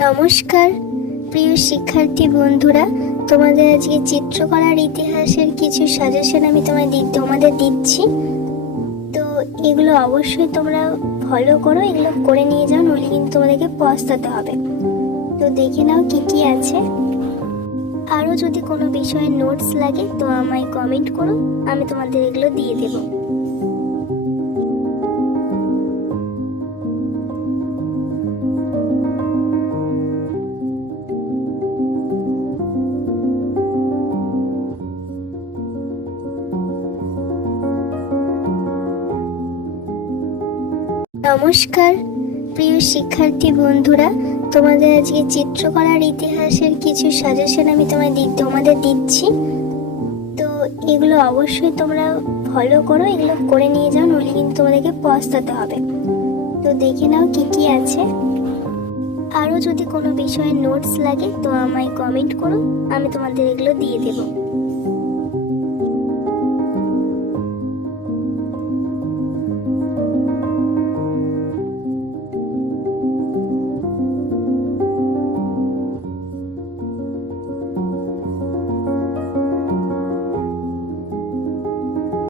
নমস্কার প্রিয় শিক্ষার্থী বন্ধুরা, তোমাদের আজকে চিত্রকলার ইতিহাসের কিছু সাজেশন আমি তোমাদের দিচ্ছি। তো এগুলো অবশ্যই তোমরা ফলো করো, এগুলো করে নিয়ে যাও, নইলে কিন্তু তোমাদেরকে পস্তাতে হবে। তো দেখে নাও কি কি আছে। আরও যদি কোনো বিষয়ে নোটস লাগে তো আমায় কমেন্ট করো, আমি তোমাদের এগুলো দিয়ে দেবো। নমস্কার প্রিয় শিক্ষার্থী বন্ধুরা, তোমাদের আজকে চিত্রকলার ইতিহাসের কিছু সাজেশন আমি তোমাদের দিচ্ছি। তো এগুলো অবশ্যই তোমরা ফলো করো, এগুলো করে নিয়ে যাও, নইলে কিন্তু তোমাদেরকে পস্তাতে হবে। তো দেখে নাও কি কি আছে। আরও যদি কোনো বিষয়ে নোটস লাগে তো আমায় কমেন্ট করো, আমি তোমাদের এগুলো দিয়ে দেবো।